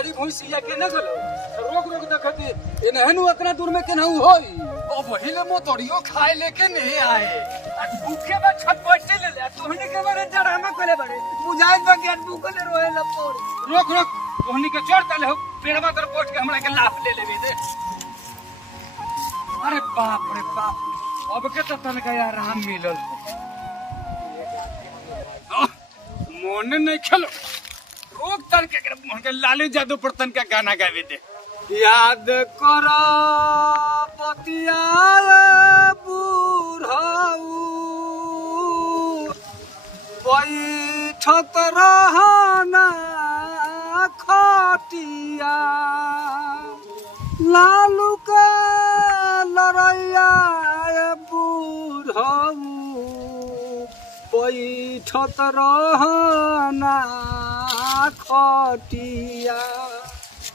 लड़ी भैंसिया के न गलो रोक रोक देखती एनहनु इतना दूर में केनहु होई ओ बहिले मोतरियो खाए लेके नहीं आए आज भूखे में छटपट से ले तोहनी के बारे डरामा कोले बड़े बुझाइत बा गेट भूखले रोए लपोड़ रोक रोक तोहनी के चढ़ तले हो पेड़वा तर पोट के हमरा के लाफ ले लेबे दे अरे बाप रे बाप अब के तो तन का यार राम मिलल मोने नहीं खेलो रोक तर के मोहन के लालू जादू पर तन का गाना गावे दे याद करो पतिया बूढ़ाऊ बैठत रहना खटिया लालू के लड़ैया बूढ़ाऊ बैठत रहना खटिया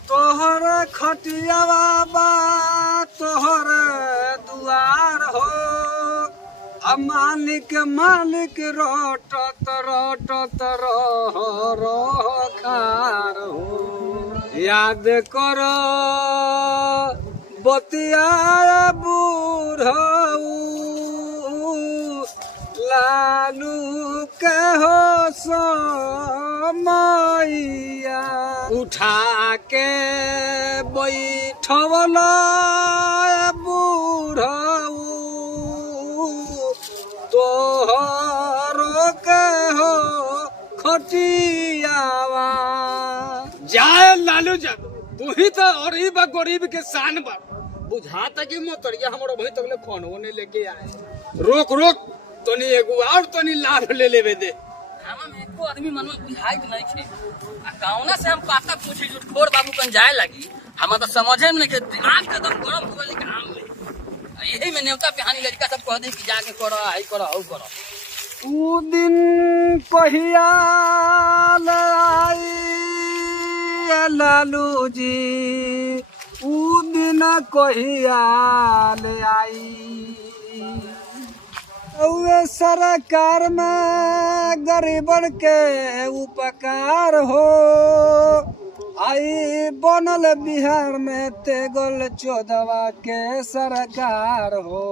तोहर खटिया बाबा तोहर दुआर हो मालिक मालिक रटत रटत रह खार हो याद कर बतिया बूढ़ऊ लालू के हो समैया उठा के बैठवला बूढ़ऊ तोहर के हो खटियावा जाए लालू जा तू ही तो और ही बा गरीब के शान बा बुझाता कि मोतरिया हमरो भाई तकले फोनो ने लेके आए रोक रोक तनी एगो और तनी लाभ ले लेवे दे हम एको आदमी मन में बुझाइत नहीं छे आ गावना से हम पाता पूछे जो ठोर बाबू कन जाए लगी हम तो समझे में के दिमाग एकदम गरम हो गले काम में यही में नेवता पिहानी लड़का सब कह दे कि जाके करो आई करो औ करो ऊ दिन कहिया लाई लालू जी ऊ दिन कहिया ले आई सरकार में गरीबन के उपकार हो आई बनल बिहार में तेगल 14 के सरकार हो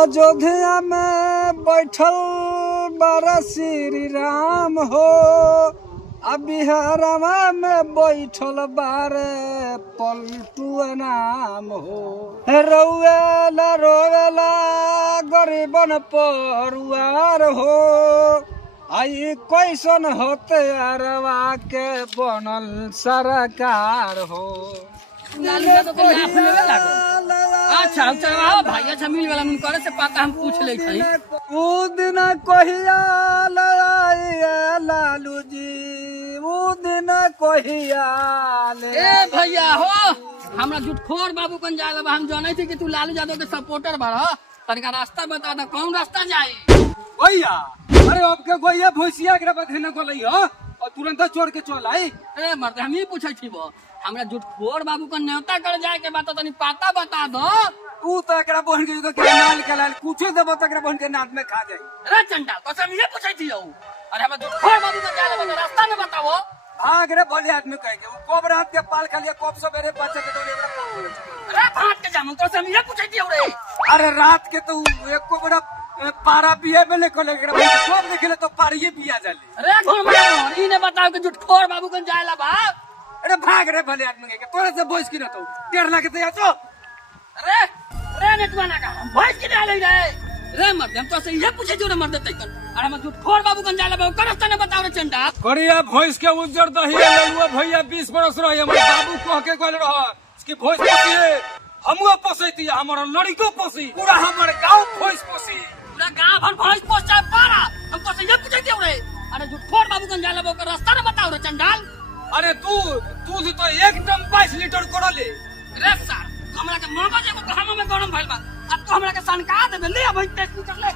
अयोध्या में बैठल बड़ा श्री राम हो आ बिहारवा में बैठल बारे पलटू नाम हो रोवेला रोवेला गरीबन परुआर हो आई कैसन होते अरवा के बनल सरकार हो लालू तो के लाभ लेवे लागो अच्छा चलवा भैया जमीन वाला मन करे से पता हम पूछ ले छई ऊ दिन कहिया लाई लालू जी ऊ दिन कहिया ले ए भैया हो हमरा झूठखोर बाबू कन जाए हम जाने थे कि तू लालू यादव के सपोर्टर बाड़ तनिका रास्ता बता दे कौन रास्ता जाई भैया अरे आपके भैया भैंसिया के बधने को लई हो और तुरंत छोड़ के चल आई ए मर्द हम ही पूछै छी बो हमरा झूठखोर बाबू कन न्योता कर जाए के बात तनी पता बता दो ऊ तो एकरा बहन के तो नाल के लाल कुछो देबो तो एकरा बहन के नाद में खा जाई रे चंडाल तो हम ये पूछै छी अरे हमरा झूठखोर बाबू कन जाए बता रास्ता न बताओ भाग रे बोले आदमी कह के कोब रात के पाल खालिए कोब सवेरे बच्चे के डोले अरे भाग के जाम तो हम ये पूछै छी रे अरे रात के तो एको बड़ा पारा पिए में ले कोले एकरा कोब देखले तो पारिए पिया जाले अरे घुमा ई ने बताओ कि झूठखोर बाबू कन जाएला बा अरे भाग रे भले आदमी के तोरे से भोज की न तो टेढ़ लागे तो या तो अरे रे नेटवा ना का भोज की डाले रे रे मर्द हम तो से ये पूछे जो रे मर्द तैकन अरे हम झूठखोर बाबू कन जाएला बा कर रास्ता ने बताओ रे चंडा करिया भोज के उज्जर दहिया ललुआ भैया 20 बरस रहे हमर बाबू कह के कहले रह इसकी भोज पसिए हमो पसैती हमर लड़को पसी पूरा हमर गांव भोज पसी पूरा गांव भर भोज पोचा पारा हम तो से ये पूछे दियो रे अरे झूठखोर बाबू कन जाएला बा कर रास्ता ने बताओ रे चंडाल अरे तू तो एकदम 22 लीटर कोड़ले रे सर हमरा के मगज एगो गहमा में गरम भइल बा अब तो हमरा के सनका देबे ले अब टेस्ट कर ले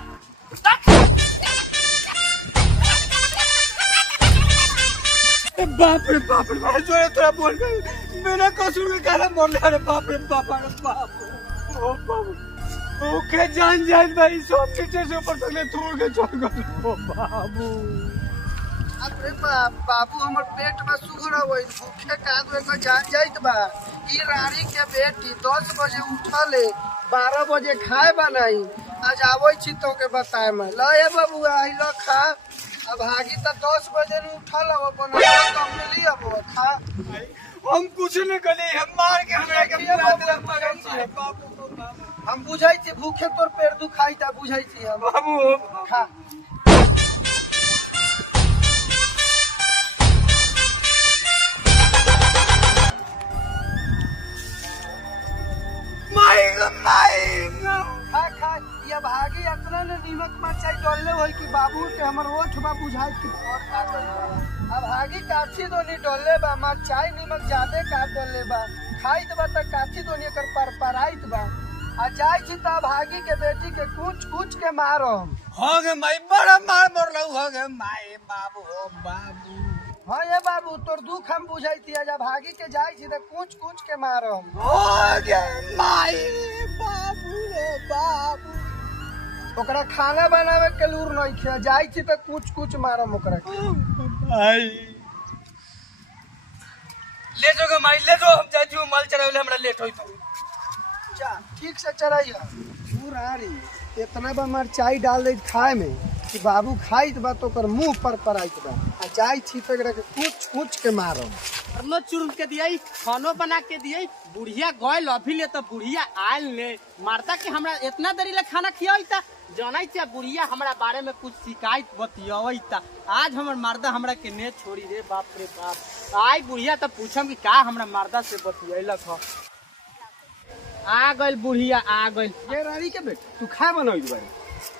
बाप रे बाप जो है तोरा बोल गई बिना कसूर के काला मर ले अरे बाप रे बाप ओ बाप ओके जान भाई सब नीचे से ऊपर तक ले तोड़ के चल गए ओ बाबू अरे बाबू हमर पेट में सुगर होई भूखे का दो को जान जाइत बा ई रानी के बेटी 10 बजे उठले 12 बजे खाए बनाई आज आवै छी तो के बताए में ल ए बाबू आई ल खा अब हागी त 10 बजे न उठल अब बना तो मिली अब खा हम कुछ नहीं कले हम मार के हमरा के पूरा दिल मगन छी बाबू हम बुझाई छी भूखे तोर पेट दुखाई ता बुझाई छी हम बाबू खा खा खा ये भागी इतना ने नीमक मरचाई डलले होई कि बाबू के हमर ओठ बा बुझाई कि बहुत खा गइल बा अब भागी काठी दोनी डलले बा मरचाई नीमक ज्यादा काट डलले बा खाइत बा त काठी दोनी एकर परपराइत बा आ जाई छी त भागी के बेटी के कुछ के मारम हो गे माई बड़ा मार मरलौ हो गे माई बाबू हो बाबू हां ये बाबू तोर दुख हम बुझाई थी आज भागी के जाई छी त कुछ के मारम हो गे माई बाबू रे बाबू ओकरा खाना बनावे के लूर नहीं खे जाई छी त कुछ मारम ओकरा के भाई ले जो गे माई ले जो हम जाई छु मल चरावले हमरा लेट होई तो जा ठीक से चराइया पूरारी इतना बा मरचाई डाल दे खाए में कि बाबू खाइत बा तो ओकर मुंह पर आइत बा आ जाई छी त एकरा के कुछ के मारम अरनो चुर के दियई खानो बना के दियई बुढ़िया गइल अभी ले तो बुढ़िया आयल ने मारता के हमरा इतना देरी ले खाना खियाई ता जानै छ बुढ़िया हमरा बारे में कुछ शिकायत बतियाई ता आज हमर मर्दा हमरा के ने छोड़ी रे बाप रे बाप आई बुढ़िया तो पूछम कि का हमरा मर्दा से बतियैलक ह आ गइल बुढ़िया आ गइल ये रानी के बेटा तू खा बनोई बारे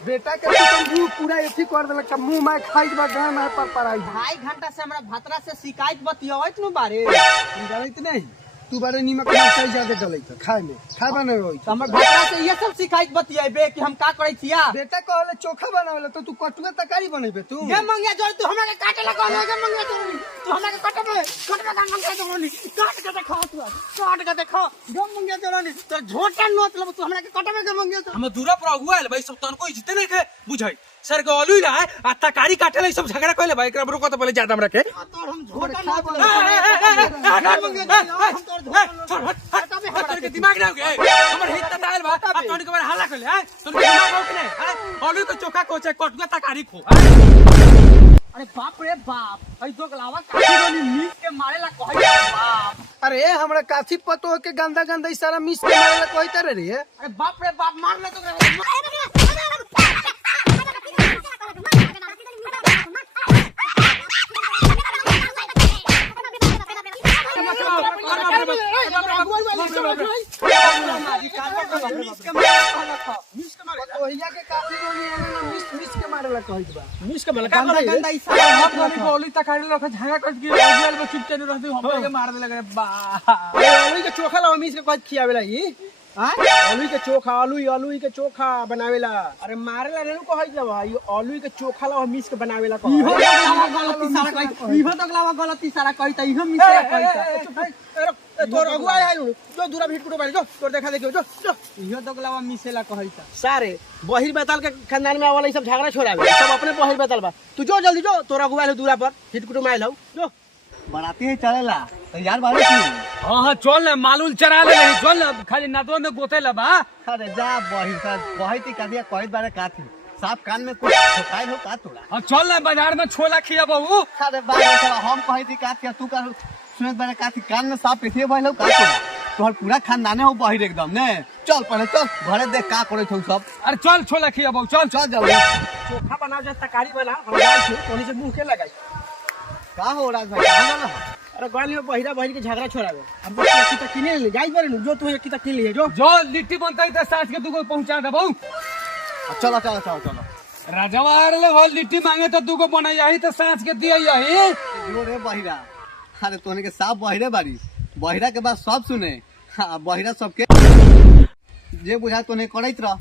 बेटा के तू मुंह पूरा एथी कर देलक मुंह में खाइत बा गाय में पर आई 2.5 घंटा से हमरा भतरा से शिकायत बतियावत नु बारे डलैत नहीं तू बारे नीमक मरचाई ज्यादा डलैत खाए में खा बने होई हमर भतरा से ये सब शिकायत बतियाबे कि हम का करै छिया बेटा कहले चोखा बनावेला तो तू कटुआ तरकारी बनेबे तू ये मंगिया जोर तू हमरा के काटे लगा ये मंगिया जोर तू हमरा के काटबे का मंगिया जोर काट के देखो तू काट के देखो जो मंगिया जोर तो झोटा नोट लब तू हमरा के काटबे के मंगिया जोर हम दूरा पर हुआ भाई सब तन कोई जिते नहीं के बुझाई सर के अलुई रहा आ तकारी काटे ले सब झगड़ा कइले भाई एकरा रोको तो पहले ज्यादा हमरा के तोर हम झोटा खा तोर के दिमाग ना हो गए हमर हित ताल बा आ तोन के बारे हल्ला कइले हैं तोन के दिमाग हो कि नहीं अलुई को चोखा को चे कटुआ तकारी खो अरे बाप रे बाप आई तो गलावा काटी रोनी मीट के मारेला कहै बाप अरे हमरा काथी पतो के गंदा गंदा इशारा मिस के मारेला कहत रे अरे बाप रे बाप मार ले तो ओहिया के काथी रोनी एना मिस के मारेला कहत बा मिस के गंदा गंदा इशारा हम वाली गोली तकारी रख झगड़ा कट के ओजियल में चुपचाप नहीं रहते हम के मार दे लगे बा आलू के चोखा ला मिस के कहत खियावेला ई हां आलू के चोखा आलू के चोखा बनावेला अरे मारेला रेनु कहत ला भाई आलू के चोखा ला मिस के बनावेला कह इहो तो गलावा गलत इशारा कहै इहो मिस कहै तोर अगुआ आइल जो दूरा भीट कुटो बारी जो तोर देखा देखियो जो जो इहो तो गलावा मिसेला कहै सारे बहिर बेताल के खानदान में आवाला ई सब झगड़ा छोड़ावे सब अपने बहिर बेताल बा तू जो जल्दी जो तोर अगुआ आइल दूरा पर भीट कुटो में आइल हो जो बनाती है चलेला तैयार बारे की हां हां चल ना मालूल चरा ले नहीं चल ना खाली नादो में गोते ला बा अरे जा बहिर सा बहिती का दिया कहत बारे काथी साफ कान में कुछ ठोकाई हो का तोड़ा हां चल ना बाजार में छोला खिया बहू अरे बाबा हम कहती काथी तू कर सुनत बारे काथी कान में साफ कैसे भइल हो का तोड़ा तोहर पूरा खानदाने हो बहिर एकदम ने चल पहले चल घरे देख का करे छौ सब अरे चल छोला खिया बहू चल चल जल्दी चोखा बनाओ जा तकारी बना हम जाई छु कोनी से मुंह के लगाई का हो राज भाई कहां जाना अरे गाली में बहिरा बहिर के झगड़ा छोड़ावे अब की तक किने ले जाई बारे जो तू की तक किन लिए जो जो लिट्टी बनता है तो साथ के तू को पहुंचा दे बहू चलो चलो चलो चलो राजवार ले हो लिट्टी मांगे तो तू को बना यही तो साथ के दिया यही जो रे बहिरा अरे तोने के साफ बहिरे बारी बहिरा के बात सब सुने हां बहिरा सबके जे बुझा तोने करैत रह